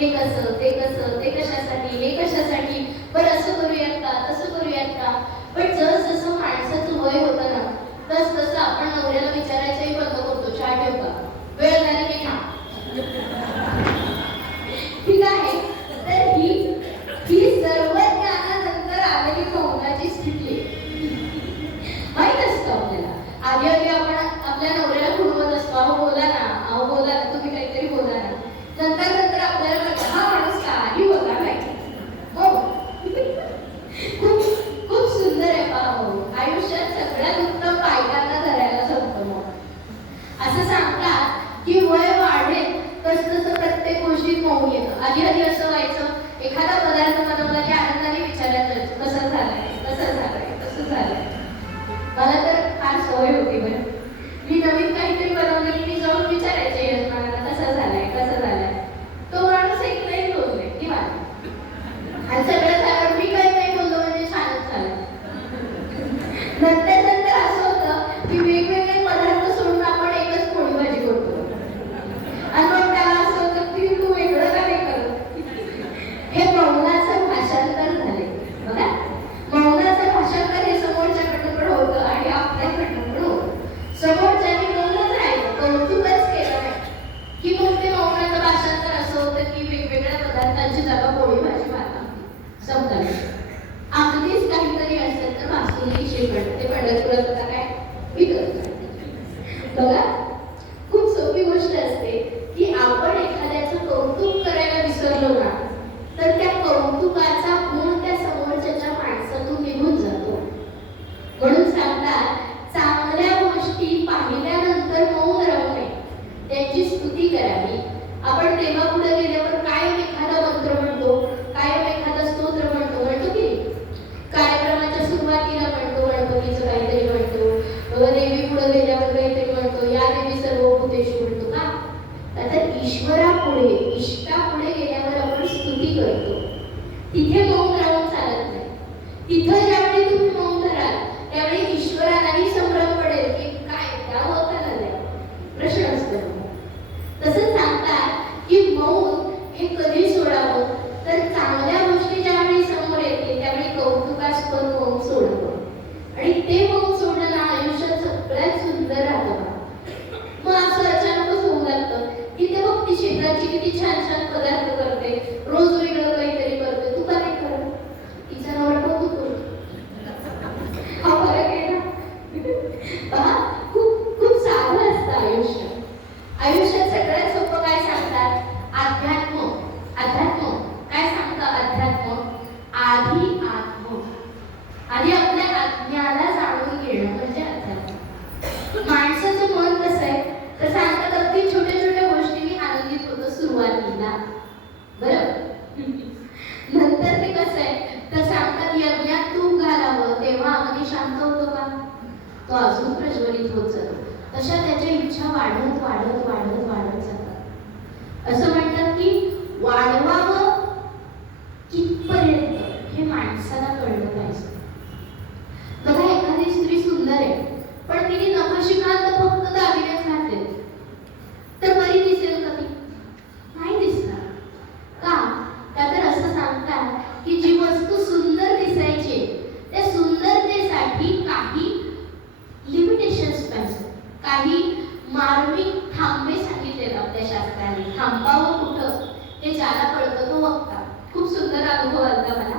हे कसं ते कसं ते कशासाठी हे कशासाठी? पण असं करूयात का? तसं करूयात का? पण जस जसं माणसाचं वय होतं ना तस तसं आपण नवऱ्याला विचारायचंही बंद करतो. चार ठेव का? वेळ झाला की ना एकटा पुढे गेल्यावर आपण स्तुती करतो. तिथे दोन राहून चालत नाही. तिथं छान छान पदार्थ अनुभव आला मला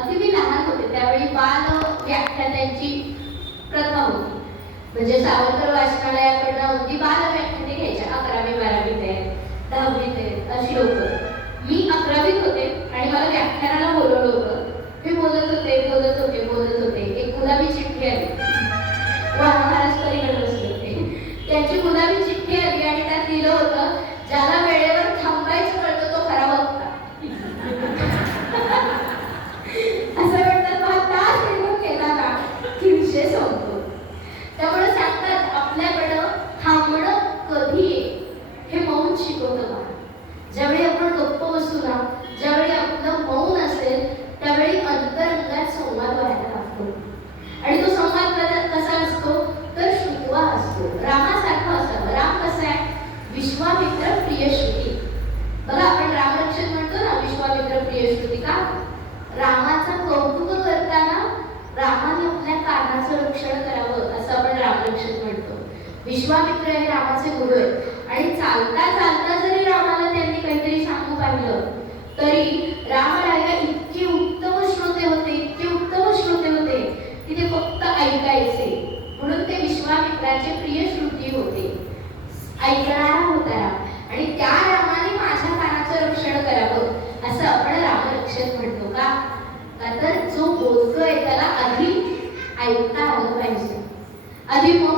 अगदी मी लहान होते त्यावेळी बाल व्याख्या त्यांची प्रथा होती. म्हणजे सावरकर वाचनालयाकडनं अगदी बाल व्याख्याने घ्यायच्या अकरावी बारावीत आहे दहावीत आहे अशी लोक. रामाचं कौतुक करताना रामाने आपल्या कानाचं रक्षण करावं असं आपण रामरक्षक म्हणतो. विश्वामित्र हे रामाचे गुरु आहेत. आणि चालता चालता जरी रामाला त्यांनी काहीतरी सांगू पाहिलं तरी रामराया इतके उत्तम श्रोते होते इतके उत्तम श्रोते होते की ते फक्त ऐकायचे. म्हणून ते विश्वामित्राचे प्रिय श्रुती होते. ऐकणारा होता आणि त्या Habíamos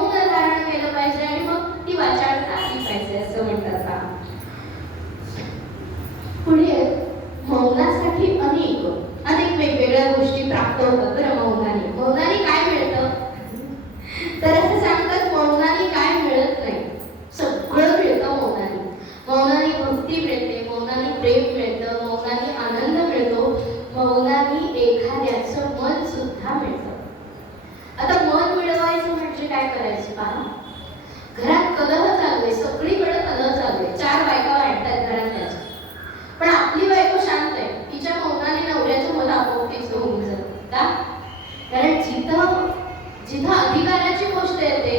का कारण जिथं जिथं अधिकाराची गोष्ट येते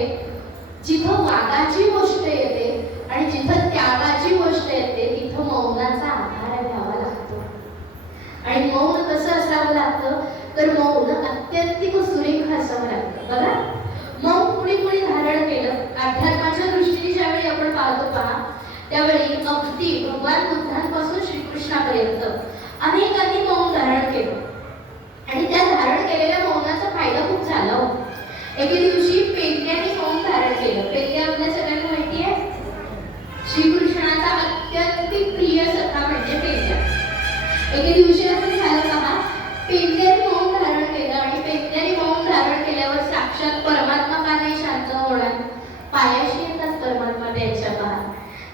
जिथं वादाची गोष्ट येते आणि जिथं त्यागाची गोष्ट येते तिथं मौनाचा आधार घ्यावा लागतो. आणि मौन कसं असावं लागतं? तर मौन अत्यंतिक सुरेख असावं लागतं. बघा मौन कुणी कुणी धारण केलं? अध्यात्माच्या दृष्टीने ज्यावेळी आपण पाहतो पहा त्यावेळी अगदी भगवान बुद्धांपासून श्रीकृष्णापर्यंत अनेकांनी मौन धारण केलं. आणि त्या धारण केलेल्या मौनाचा फायदा खूप झाला होता एके दिवशी पेंड्याने मौन धारण केलं. पेंड्या आपल्या सगळ्यांना माहिती आहे? श्रीकृष्णाचा अत्यंत प्रिय सखा म्हणजे पेंड्या. एके दिवशी असं झालं पहा पेंड्याने मौन धारण केलं आणि पेंड्याने मौन धारण केल्यावर साक्षात परमात्मा का नाही शांत होणार पायाशी येतात परमात्मा त्यांच्या पहा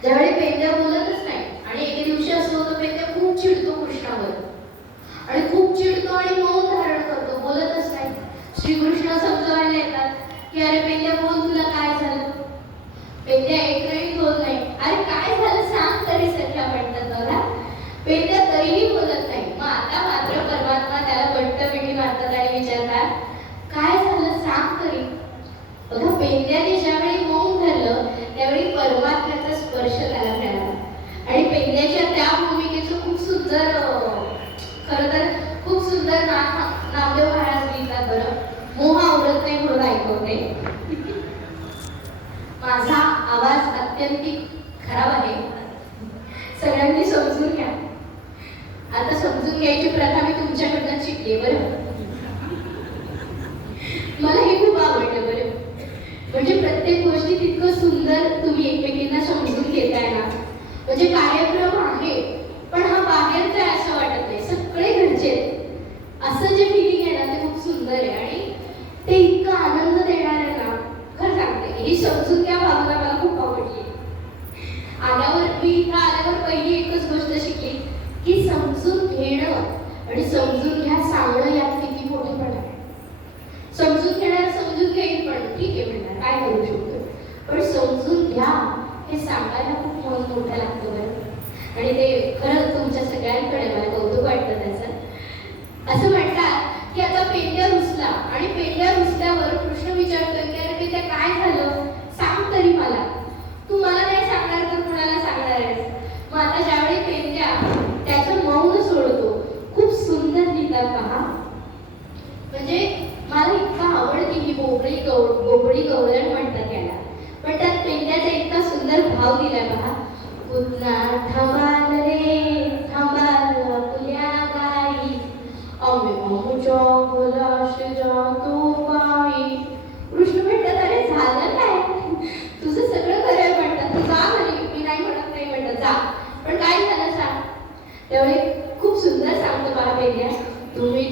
ज्यावेळी पेंड्या बोलतच नाही आणि एके दिवशी असं होतं पेंड्या खूप चिडतो कृष्णावर आणि खूप चिडतो आणि मौन धारण करतो बोलतच नाही श्रीकृष्ण समजवायला येतात की अरे पेंड्या बोल तुला काय झालं पेंड्या एकही बोल नाही अरे काय झालं सांग तरी सख्या म्हणतात बघा पेंड्या तरीही बोलत नाही मग आता मात्र परमात्मा त्याला बट्ट मिठी मारतात आणि विचारतात काय झालं सांग तरी बघा पेंड्याने ज्यावेळी मौन धरलं त्यावेळी परमात्म्याचा स्पर्श त्याला मिळाला. आणि पेंड्याच्या त्या भूमिकेचं खूप सुंदर खर खरं तर खूप सुंदर नाम नामदेव महाराज लिहितात बरं. मोह आवडत नाही म्हणून ऐकवते. माझा आवाज अत्यंतिक खराब आहे. सगळ्यांनी समजून घ्या. आता समजून घ्यायची प्रथा मी तुमच्याकडनं शिकली बरं मला हे खूप आवडलं बरं म्हणजे प्रत्येक गोष्टी तितकं सुंदर तुम्ही एकमेकींना समजून घेताय ना. म्हणजे कार्यक्रम आहे पण हा बाहेरचा आहे असं वाटत नाही. सगळे घरचे आहेत. असं जे फिलिंग आहे ना ते खूप सुंदर आहे. आणि ते इतकं आनंद देणार आहे ना खरं सांगते ही समजून घ्या बाजूला मला खूप आवडली. आल्यावर मी इथं आल्यावर पहिली एकच गोष्ट शिकली की समजून घेणं आणि समजून घ्या सांगणं यात किती मोठेपण आहे समजून घेणार समजून घेईल पण ठीक आहे म्हणणार काय करू शकतो? पण समजून घ्या हे सांगायला खूप मन मोठं लागतं बरं. आणि ते खरंच तुमच्या सगळ्यांकडे मला कौतुक वाटतं त्याचं. असं वाटतं की आता पेंड्या रुसला आणि पेंड्या रुसल्यावर कृष्ण विचारतोय की अरे पेंड्या काय झालं सांग तरी मला तू मला नाही सांगणार तर कुणाला सांगणार आहेस मग आता ज्यावेळी पेंड्या त्याचं मौन सोडतो खूप सुंदर लिहितात पहा म्हणजे मला इतकं आवडते ही बोबडी गौ बोबडी गवळण म्हणतात याला पण त्यात पेंड्याचा इतका सुंदर भाव दिलाय पहा पुन्हा थांबाल रे थांबाल आपल्या गाई. आम्ही आमच्या बोलाश जातो पायी कृष्ण म्हणतात अरे झालं काय? तुझं सगळं खरं म्हणतं म्हणतात. तू जा म्हणे मी नाही म्हणत नाही म्हणत. जा. पण काय झालं सांग? त्यावेळी खूप सुंदर सांगतो बाळा पेंड्या. तुम्ही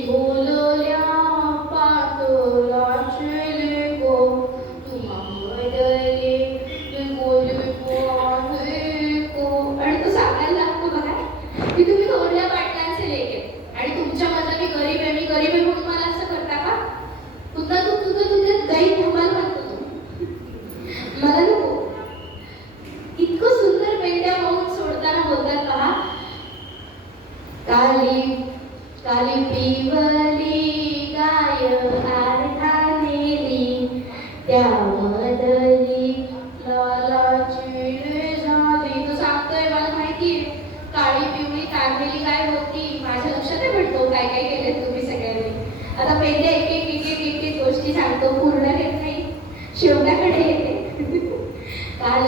गोष्टी सांगतो पूर्ण घेत नाही. शेवटाकडे येते. काल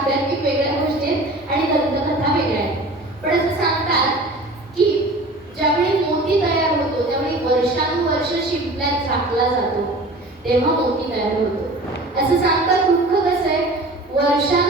कादंबी वेगळ्या गोष्टी आहेत आणि दंतकथा वेगळ्या आहेत. पण असं सांगतात की ज्यावेळी मोती तयार होतो त्यावेळी वर्षानुवर्ष शिंपल्यात झाकला जातो. तेव्हा मोती तयार होतो. असं सांगतात दुःख कसं आहे? वर्षा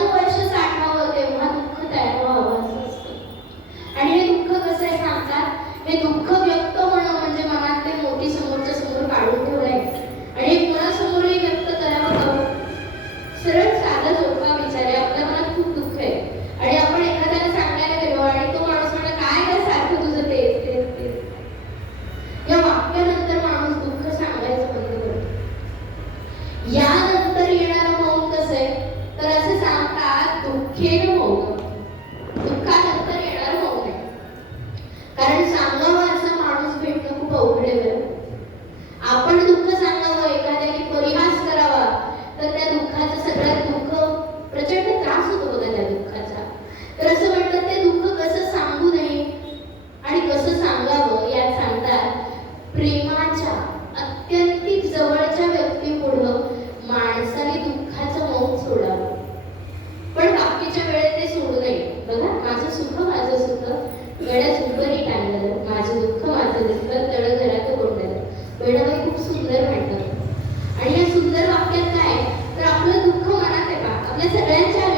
माझे दुःख माझं विस्तर तळघरात ओढलं मॅडम हे खूप सुंदर म्हटलं आणि या सुंदर वाक्यात काय? तर आपलं दुःख मनात आहे का आपल्या सगळ्यांच्या